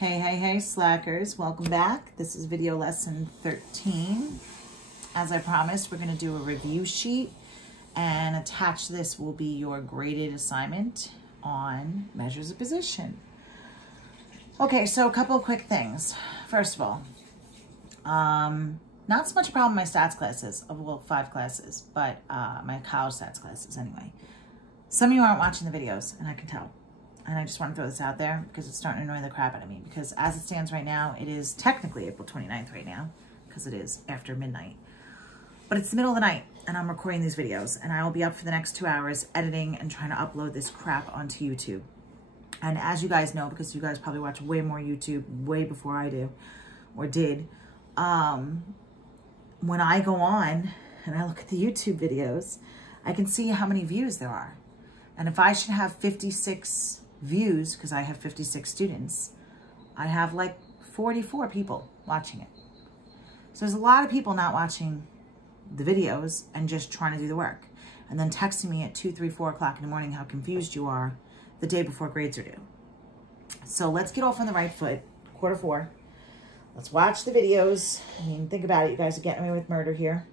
Hey, slackers. Welcome back. This is video lesson 13. As I promised, we're going to do a review sheet, and attached to this will be your graded assignment on measures of position. Okay, so a couple of quick things. First of all, not so much a problem in my stats classes, well, 5 classes, but my college stats classes anyway. Some of you aren't watching the videos, and I can tell. And I just want to throw this out there because it's starting to annoy the crap out of me. Because as it stands right now, it is technically April 29th right now, because it is after midnight. But it's the middle of the night, and I'm recording these videos. And I will be up for the next 2 hours editing and trying to upload this crap onto YouTube. And as you guys know, because you guys probably watch way more YouTube way before I do, or did, when I go on and I look at the YouTube videos, I can see how many views there are. And if I should have 56 views, because I have 56 students, I have like 44 people watching it. So there's a lot of people not watching the videos and just trying to do the work. And then texting me at 2, 3, 4 o'clock in the morning how confused you are the day before grades are due. So let's get off on the right foot, 3:45. Let's watch the videos. I mean, think about it. You guys are getting away with murder here.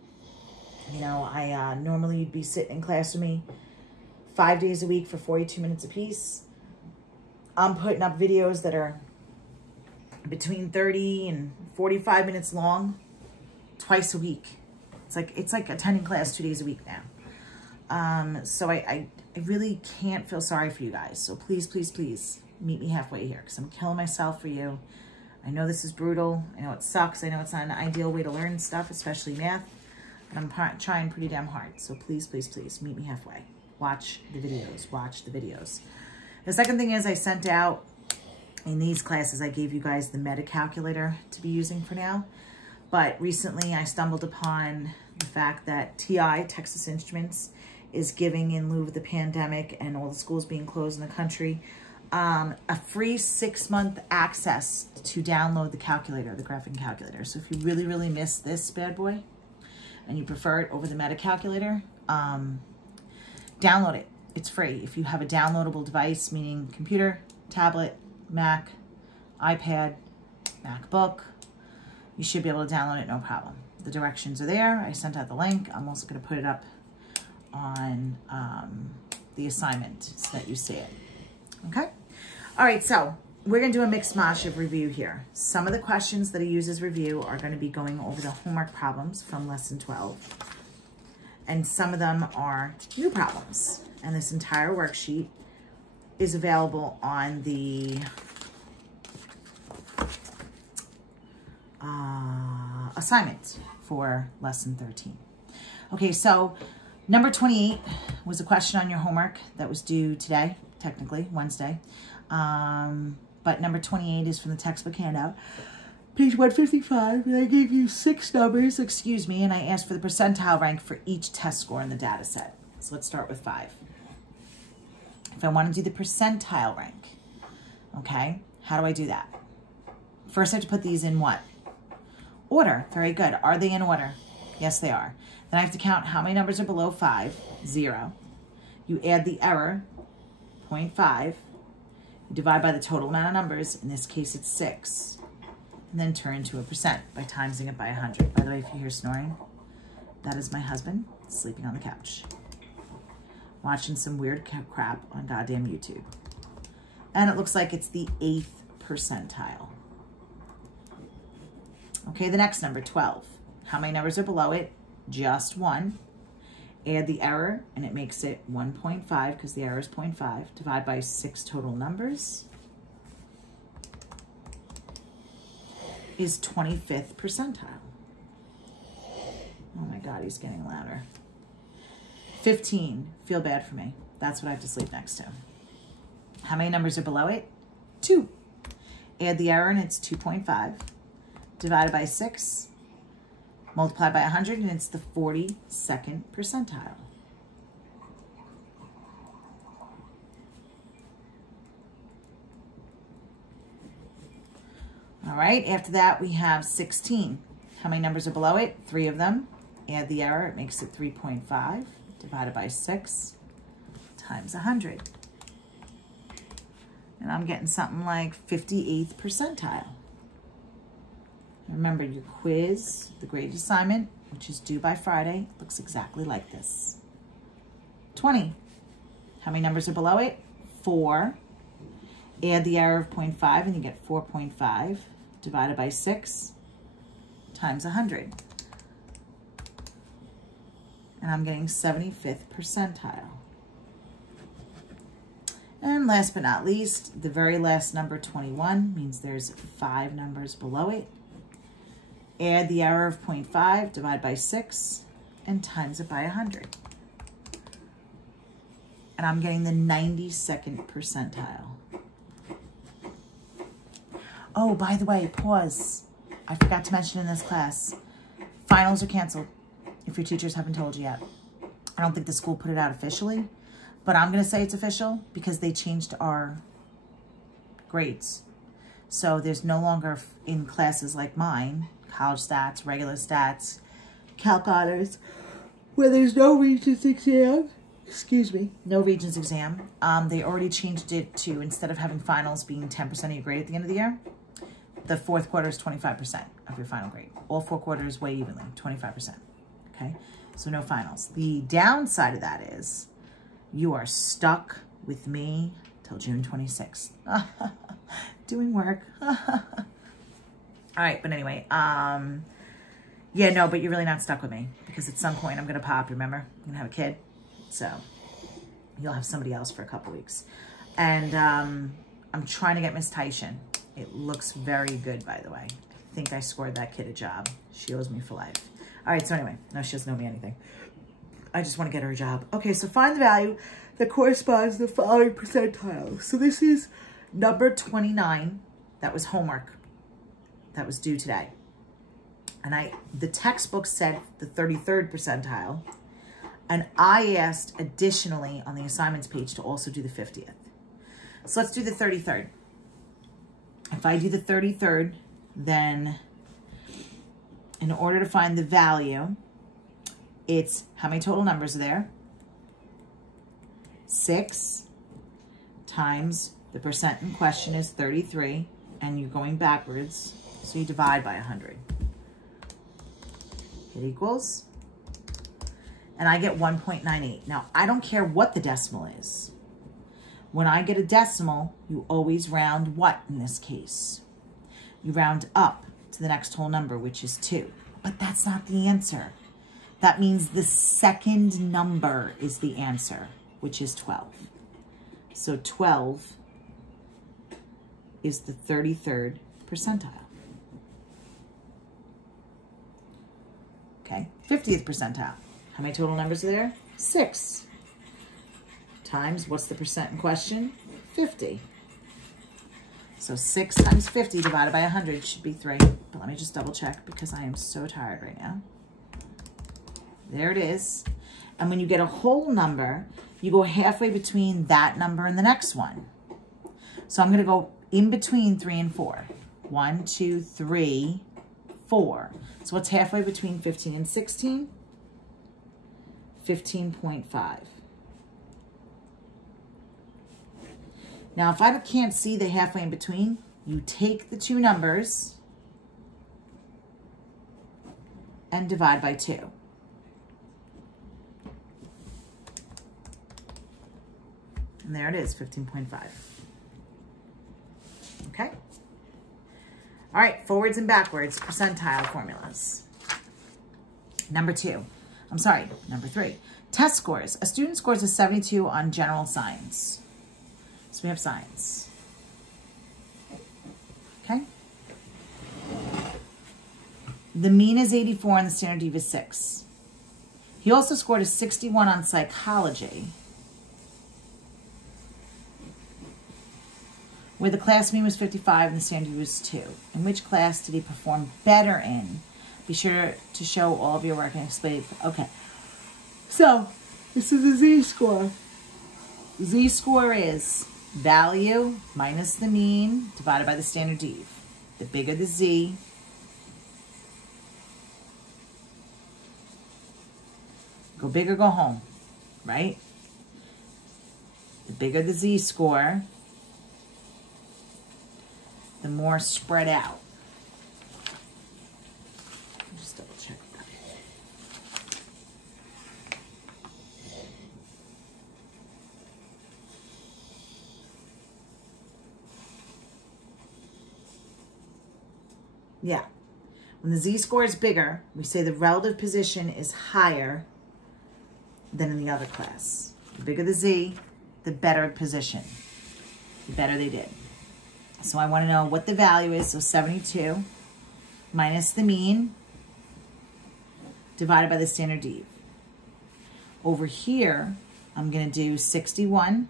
You know, normally you'd be sitting in class with me 5 days a week for 42 minutes apiece. I'm putting up videos that are between 30 and 45 minutes long twice a week. It's like attending class 2 days a week now. So I really can't feel sorry for you guys. So please, please, please meet me halfway here, because I'm killing myself for you. I know this is brutal. I know it sucks. I know it's not an ideal way to learn stuff, especially math, but I'm trying pretty damn hard. So please, please, please meet me halfway. Watch the videos. Watch the videos. The second thing is, I sent out in these classes, I gave you guys the meta calculator to be using for now. But recently I stumbled upon the fact that TI, Texas Instruments, is giving, in lieu of the pandemic and all the schools being closed in the country, a free 6-month access to download the calculator, the graphing calculator. So if you really, really miss this bad boy and you prefer it over the meta calculator, download it. It's free. If you have a downloadable device, meaning computer, tablet, Mac, iPad, MacBook, you should be able to download it, no problem. The directions are there. I sent out the link. I'm also going to put it up on the assignment so that you see it. Okay? All right, so we're going to do a mixed mash of review here. Some of the questions that I use as review are going to be going over the homework problems from lesson 12. And some of them are new problems. And this entire worksheet is available on the assignment for lesson 13. Okay, so number 28 was a question on your homework that was due today, technically, Wednesday. But number 28 is from the textbook handout. Page 155, and I gave you 6 numbers, excuse me, and I asked for the percentile rank for each test score in the data set. So let's start with 5. If I want to do the percentile rank, okay, how do I do that? First, I have to put these in what? Order. Very good. Are they in order? Yes, they are. Then I have to count how many numbers are below 5, 0. You add the error, 0.5. You divide by the total amount of numbers. In this case, it's 6. And then turn to a percent by timesing it by 100. By the way, if you hear snoring, that is my husband sleeping on the couch, watching some weird crap on goddamn YouTube. And it looks like it's the 8th percentile. Okay, the next number, 12. How many numbers are below it? Just 1. Add the error, and it makes it 1.5, because the error is 0.5. Divide by 6 total numbers is 25th percentile. Oh my God, he's getting louder. 15, feel bad for me. That's what I have to sleep next to. How many numbers are below it? 2. Add the error and it's 2.5. Divided by 6, multiply by 100, and it's the 42nd percentile. All right, after that we have 16. How many numbers are below it? 3 of them. Add the error, it makes it 3.5. Divided by 6 times 100. And I'm getting something like 58th percentile. Remember, your quiz, the grade assignment, which is due by Friday, looks exactly like this. 20. How many numbers are below it? 4. Add the error of 0.5 and you get 4.5 divided by 6 times 100. And I'm getting 75th percentile. And last but not least, the very last number, 21, means there's 5 numbers below it. Add the error of 0.5, divide by 6, and times it by 100. And I'm getting the 92nd percentile. Oh, by the way, pause. I forgot to mention in this class, finals are canceled if your teachers haven't told you yet. I don't think the school put it out officially, but I'm going to say it's official because they changed our grades. So there's no longer in classes like mine, college stats, regular stats, calc honors, where there's no Regents exam. Excuse me, no Regents exam. They already changed it to, instead of having finals being 10% of your grade at the end of the year, the fourth quarter is 25% of your final grade. All 4 quarters weigh evenly, 25%. Okay, so no finals. The downside of that is you are stuck with me till June 26th. Doing work. All right, but anyway, yeah, no, but you're really not stuck with me because at some point I'm going to pop, remember? I'm going to have a kid. So you'll have somebody else for a couple weeks. And I'm trying to get Miss Tyson. It looks very good, by the way. I think I scored that kid a job. She owes me for life. All right, so anyway, no, she doesn't owe me anything. I just want to get her a job. Okay, so find the value that corresponds to the following percentile. So this is number 29. That was homework. That was due today. And the textbook said the 33rd percentile. And I asked additionally on the assignments page to also do the 50th. So let's do the 33rd. If I do the 33rd, then in order to find the value, it's how many total numbers are there? 6 times the percent in question is 33, and you're going backwards, so you divide by 100. It equals, and I get 1.98. Now, I don't care what the decimal is. When I get a decimal, you always round what in this case? You round up to the next whole number, which is 2. But that's not the answer. That means the second number is the answer, which is 12. So 12 is the 33rd percentile. Okay, 50th percentile. How many total numbers are there? 6. Times, what's the percent in question? 50. So 6 times 50 divided by 100 should be 3. But let me just double check because I am so tired right now. There it is. And when you get a whole number, you go halfway between that number and the next one. So I'm going to go in between 3 and 4. 1, 2, 3, 4. So what's halfway between 15 and 16? 15.5. Now, if I can't see the halfway in between, you take the 2 numbers and divide by 2. And there it is, 15.5. Okay? All right, forwards and backwards, percentile formulas. Number 3. Test scores. A student scores a 72 on general science. So we have science. Okay? The mean is 84 and the standard deviation is 6. He also scored a 61 on psychology, where the class mean was 55 and the standard was 2. In which class did he perform better in? Be sure to show all of your work and explain. Okay, so this is a z-score. Z-score is value minus the mean divided by the standard dev. The bigger the z, go big or go home, right? The bigger the z-score, the more spread out. Just double check that. Yeah. When the z-score is bigger, we say the relative position is higher than in the other class. The bigger the z, the better position, the better they did. So I want to know what the value is. So 72 minus the mean divided by the standard deviation. Over here, I'm going to do 61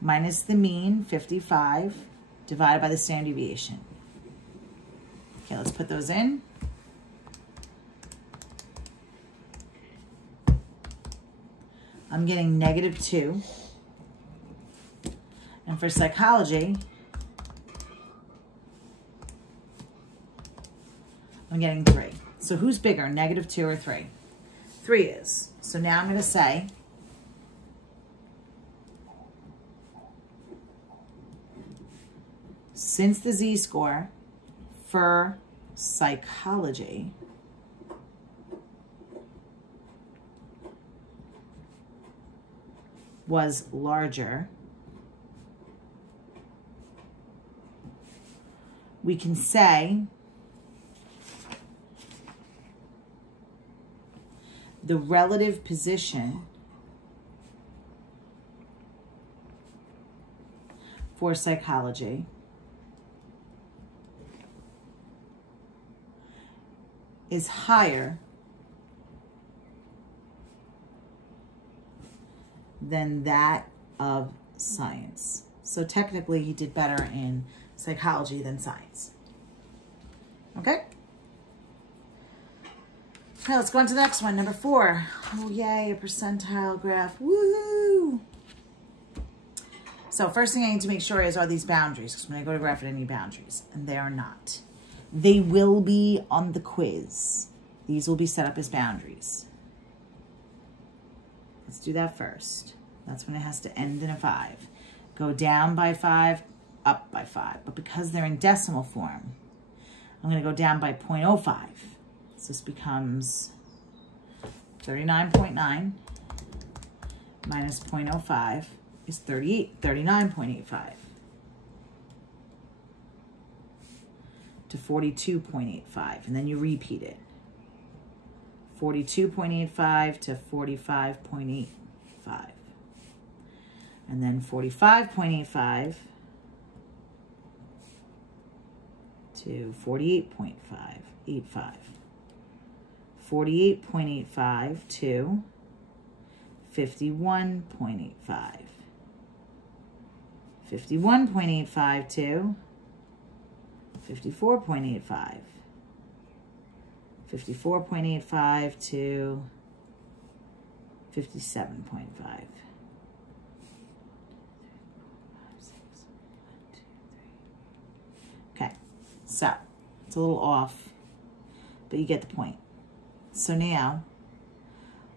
minus the mean, 55, divided by the standard deviation. Okay, let's put those in. I'm getting -2. And for psychology, I'm getting 3. So who's bigger, -2 or 3? 3 is. So now I'm going to say since the z-score for psychology was larger, we can say the relative position for psychology is higher than that of science. So technically he did better in psychology than science. Okay? Okay, let's go on to the next one, number 4. Oh yay, a percentile graph, woohoo! So first thing I need to make sure is, are these boundaries? Because when I go to graph it, I need boundaries, and they are not. They will be on the quiz. These will be set up as boundaries. Let's do that first. That's when it has to end in a 5. Go down by 5, up by 5. But because they're in decimal form, I'm going to go down by 0.05. So this becomes 39.9 minus 0.05 is 39.85 to 42.85. And then you repeat it. 42.85 to 45.85. And then 45.85 to 48.85. 48.85 to 51.85. 51.85 to 54.85. 54.85 to 57.5. Okay, so it's a little off, but you get the point. So now,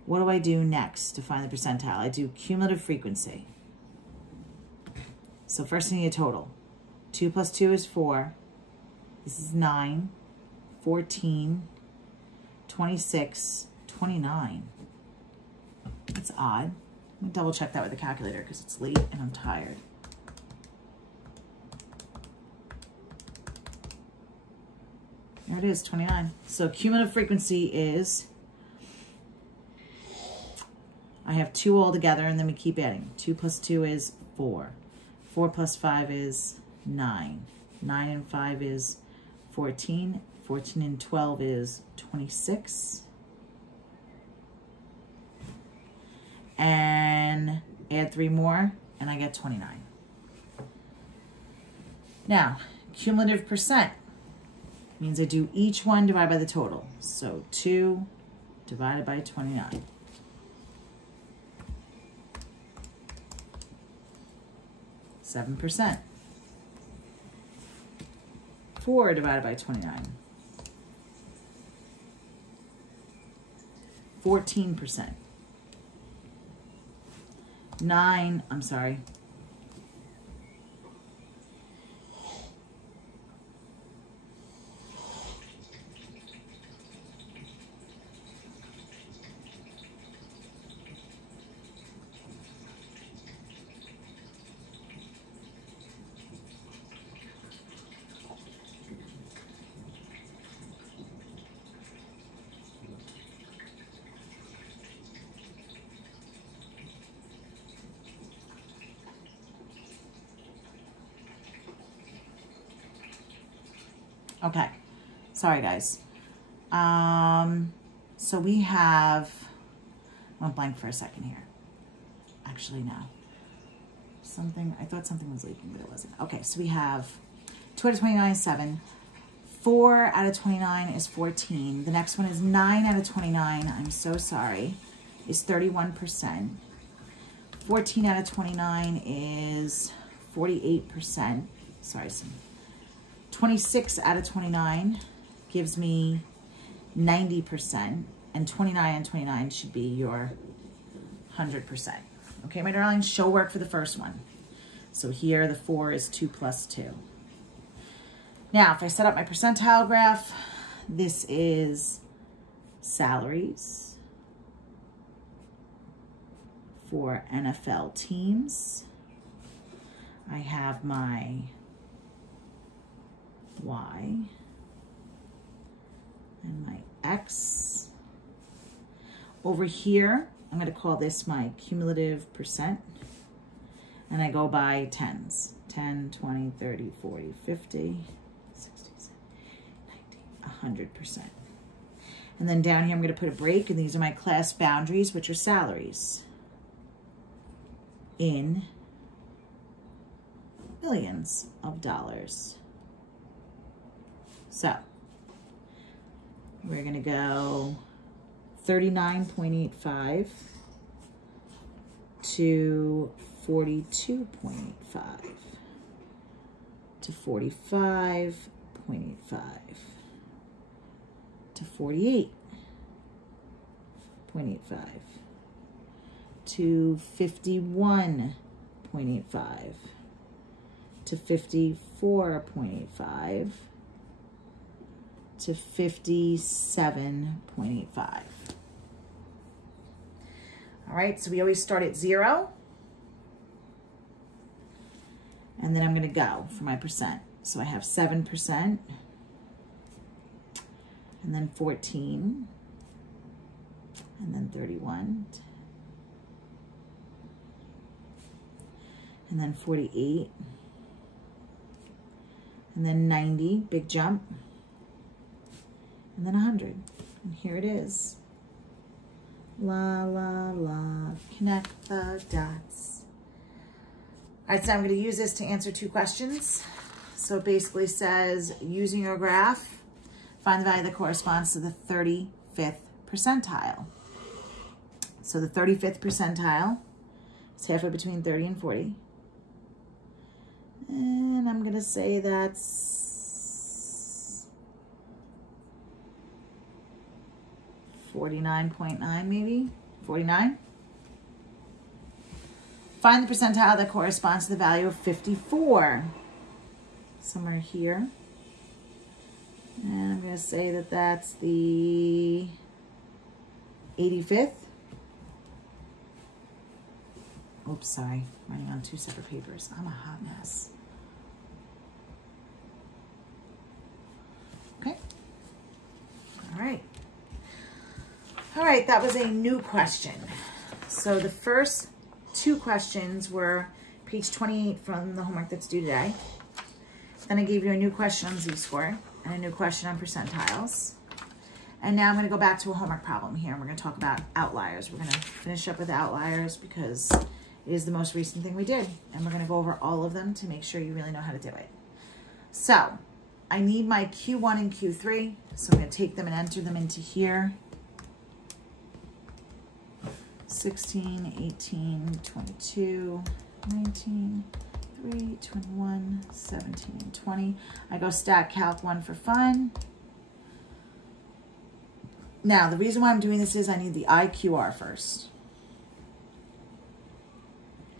what do I do next to find the percentile? I do cumulative frequency. So first I need a total. 2 plus 2 is 4. This is 9, 14, 26, 29. That's odd. Let me double check that with the calculator because it's late and I'm tired. There it is, 29. So cumulative frequency is, I have 2 all together and then we keep adding. 2 plus 2 is 4. 4 plus 5 is 9. 9 and 5 is 14. 14 and 12 is 26. And add 3 more and I get 29. Now, cumulative percent means I do each one divided by the total. So 2 divided by 29. %. 4 divided by 29. 14%. 9, I'm sorry. Okay. Sorry, guys. So we have, I went blank for a second here. Actually, no. I thought something was leaking, but it wasn't. Okay, so we have 2 out of 29 is 7. 4 out of 29 is 14. The next one is 9 out of 29. I'm so sorry. Is 31%. 14 out of 29 is 48%. Sorry, 26 out of 29 gives me 90. And 29 and 29 should be your 100%. Okay, my darlings, show work for the first one. So here the 4 is 2 plus 2. Now, if I set up my percentile graph, this is salaries for NFL teams. I have my Y and my X. Over here, I'm going to call this my cumulative percent. And I go by tens. 10, 20, 30, 40, 50, 60, 70, 90, 100%. And then down here, I'm going to put a break. And these are my class boundaries, which are salaries in millions of dollars. So we're going to go 39.85 to 42.85 to 45.85 to 48.85 to 51.85 to 54.85 to 57.85. All right, so we always start at 0. And then I'm going to go for my percent. So I have 7%, and then 14, and then 31, and then 48, and then 90, big jump, and then 100. And here it is. La, la, la, connect the dots. All right, so I'm going to use this to answer 2 questions. So it basically says, using your graph, find the value that corresponds to the 35th percentile. So the 35th percentile is halfway between 30 and 40. And I'm going to say that's 49.9 maybe, 49. Find the percentile that corresponds to the value of 54. Somewhere here. And I'm going to say that that's the 85th. Oops, sorry. Writing on 2 separate papers. I'm a hot mess. Okay. All right. All right, that was a new question. So the first 2 questions were page 28 from the homework that's due today. Then I gave you a new question on Z-score and a new question on percentiles. And now I'm going to go back to a homework problem here, and we're going to talk about outliers. We're going to finish up with outliers because it is the most recent thing we did. And we're going to go over all of them to make sure you really know how to do it. So I need my Q1 and Q3. So I'm going to take them and enter them into here. 16, 18, 22, 19, 3, 21, 17, and 20. I go stat calc 1 for fun. Now, the reason why I'm doing this is I need the IQR first.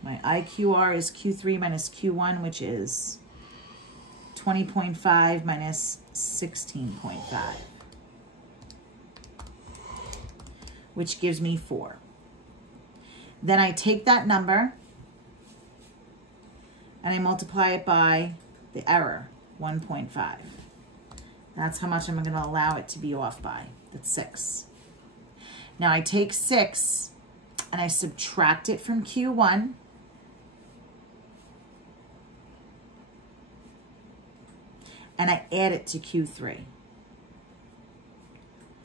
My IQR is Q3 minus Q1, which is 20.5 minus 16.5, which gives me 4. Then I take that number and I multiply it by the error, 1.5. That's how much I'm going to allow it to be off by. That's 6. Now I take 6 and I subtract it from Q1. and I add it to Q3.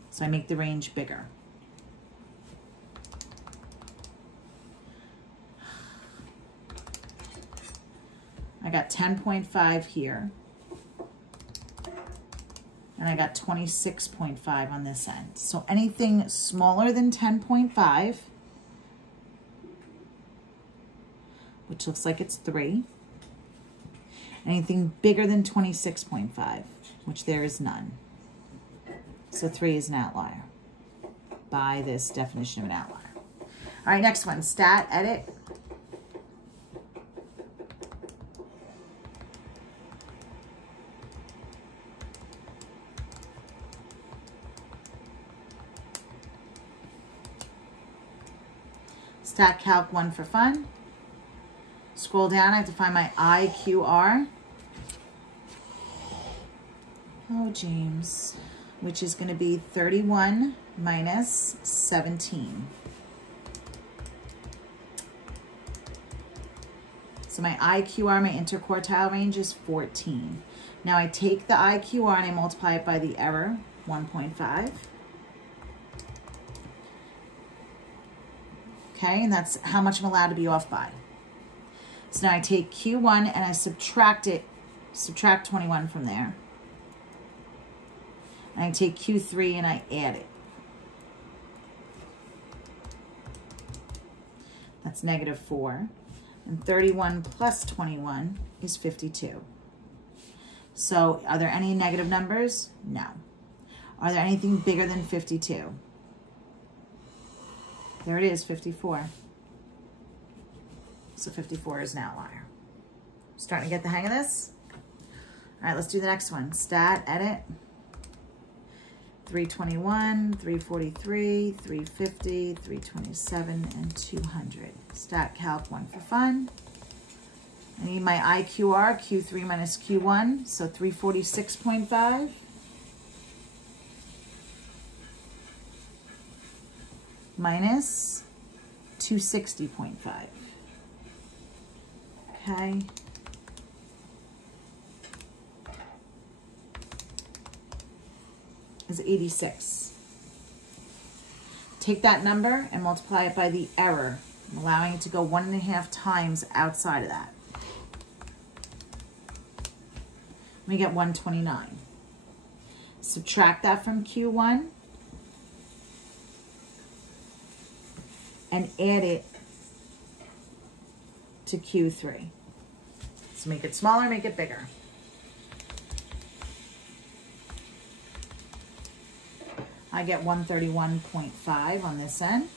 So I make the range bigger. I got 10.5 here. And I got 26.5 on this end. So anything smaller than 10.5, which looks like it's 3. Anything bigger than 26.5, which there is none. So 3 is an outlier by this definition of an outlier. All right, next one, stat, edit. Stat calc 1 for fun. Scroll down, I have to find my IQR. Oh, James, which is going to be 31 minus 17. So my IQR, my interquartile range is 14. Now I take the IQR and I multiply it by the error, 1.5. Okay, and that's how much I'm allowed to be off by. So now I take Q1 and I subtract 21 from there. And I take Q3 and I add it. That's -4. And 31 plus 21 is 52. So are there any negative numbers? No. Are there anything bigger than 52? There it is, 54. So 54 is an outlier. Starting to get the hang of this? All right, let's do the next one. Stat, edit. 321, 343, 350, 327, and 200. Stat calc 1 for fun. I need my IQR, Q3 minus Q1, so 346.5. Minus 260.5. Okay. Is 86. Take that number and multiply it by the error. I'm allowing it to go 1.5 times outside of that. We get 129. Subtract that from Q1 and add it to Q3. So make it smaller, make it bigger. I get 131.5 on this end.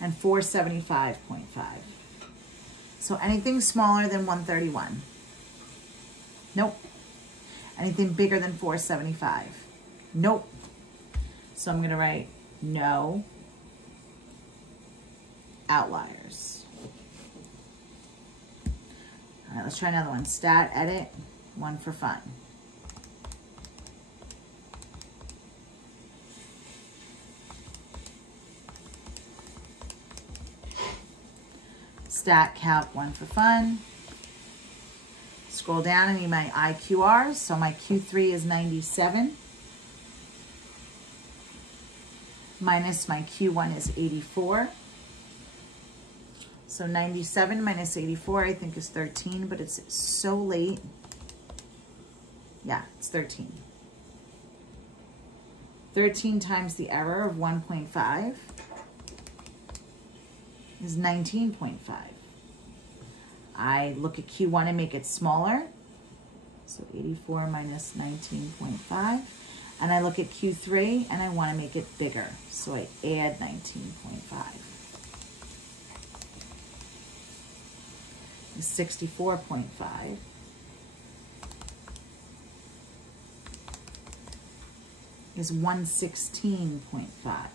And 475.5. So anything smaller than 131. Nope. Anything bigger than 475. Nope. So I'm going to write no outliers. All right, let's try another one. Stat, edit, 1 for fun. Stat calc 1 for fun. Scroll down and need my IQRs. So my Q3 is 97. Minus my Q1 is 84. So 97 minus 84 I think is 13, but it's so late. Yeah, it's 13. 13 times the error of 1.5 is 19.5. I look at Q1 and make it smaller. So 84 minus 19.5. And I look at Q3 and I want to make it bigger. So I add 19.5. 64.5. Is 116.5.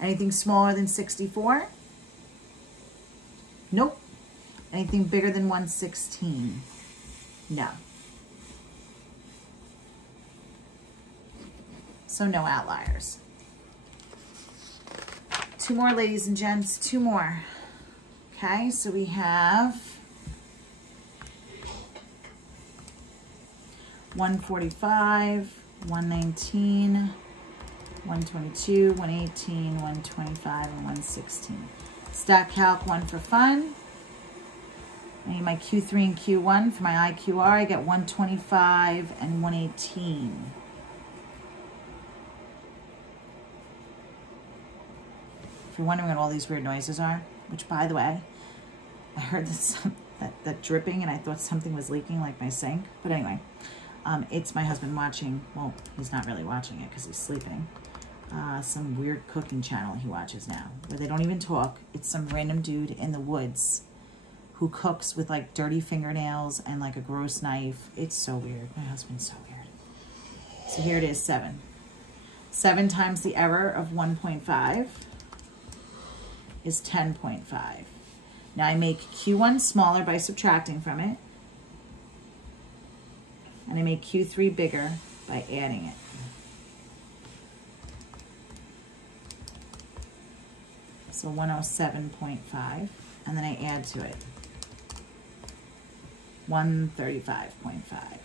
Anything smaller than 64? Nope. Anything bigger than 116? No. So no outliers. 2 more, ladies and gents, 2 more. Okay, so we have 145, 119, 122, 118, 125, and 116. Stat Calc 1 for fun. I need my Q3 and Q1 for my IQR. I get 125 and 118. If you're wondering what all these weird noises are, which by the way, I heard that dripping and I thought something was leaking like my sink. But anyway, it's my husband watching, well, he's not really watching it because he's sleeping. Some weird cooking channel he watches now where they don't even talk. It's some random dude in the woods who cooks with like dirty fingernails and like a gross knife. It's so weird. My husband's so weird. So here it is, 7. 7 times the error of 1.5 is 10.5. Now I make Q1 smaller by subtracting from it. And I make Q3 bigger by adding it. So 107.5. And then I add to it 135.5.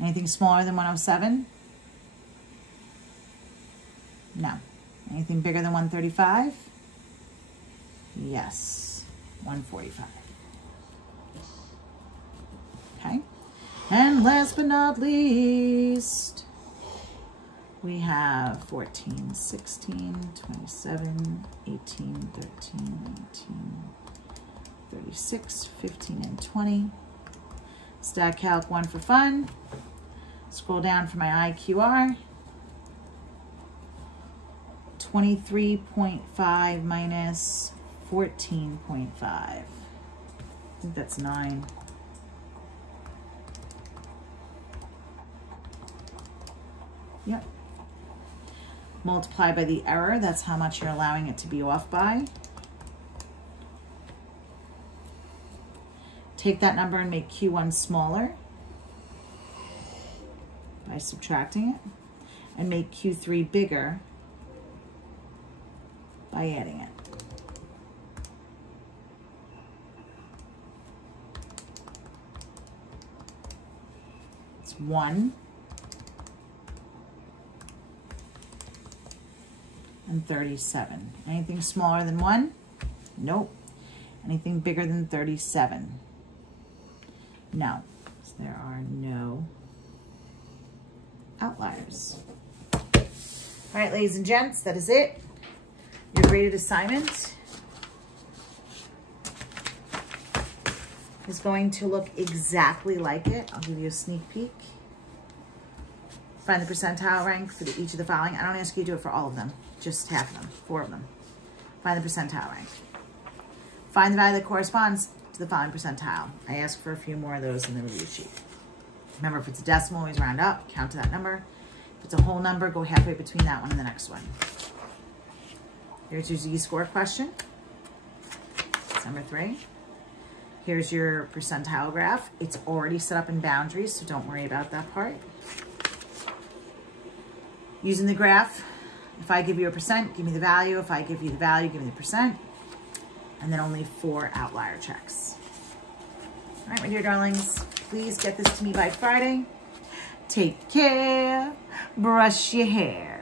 Anything smaller than 107? No. Anything bigger than 135? Yes. 145. Okay. And last but not least, we have 14, 16, 27, 18, 13, 19, 36, 15, and 20. Stat Calc 1 for fun. Scroll down for my IQR. 23.5 minus 14.5. I think that's 9. Yep. Multiply by the error. That's how much you're allowing it to be off by. Take that number and make Q1 smaller by subtracting it, and make Q3 bigger by adding it. It's 1 and 37. Anything smaller than 1? Nope. Anything bigger than 37? No. So there are no outliers. All right, ladies and gents, that is it. Your graded assignment is going to look exactly like it. I'll give you a sneak peek. Find the percentile rank for each of the following. I don't ask you to do it for all of them, just half of them, 4 of them. Find the percentile rank. Find the value that corresponds to the following percentile. I ask for a few more of those in the review sheet. Remember, if it's a decimal, always round up, count to that number. If it's a whole number, go halfway between that one and the next one. Here's your Z-score question. It's number 3. Here's your percentile graph. It's already set up in boundaries, so don't worry about that part. Using the graph, if I give you a percent, give me the value. If I give you the value, give me the percent. And then only 4 outlier checks. All right, my dear darlings, please get this to me by Friday. Take care. Brush your hair.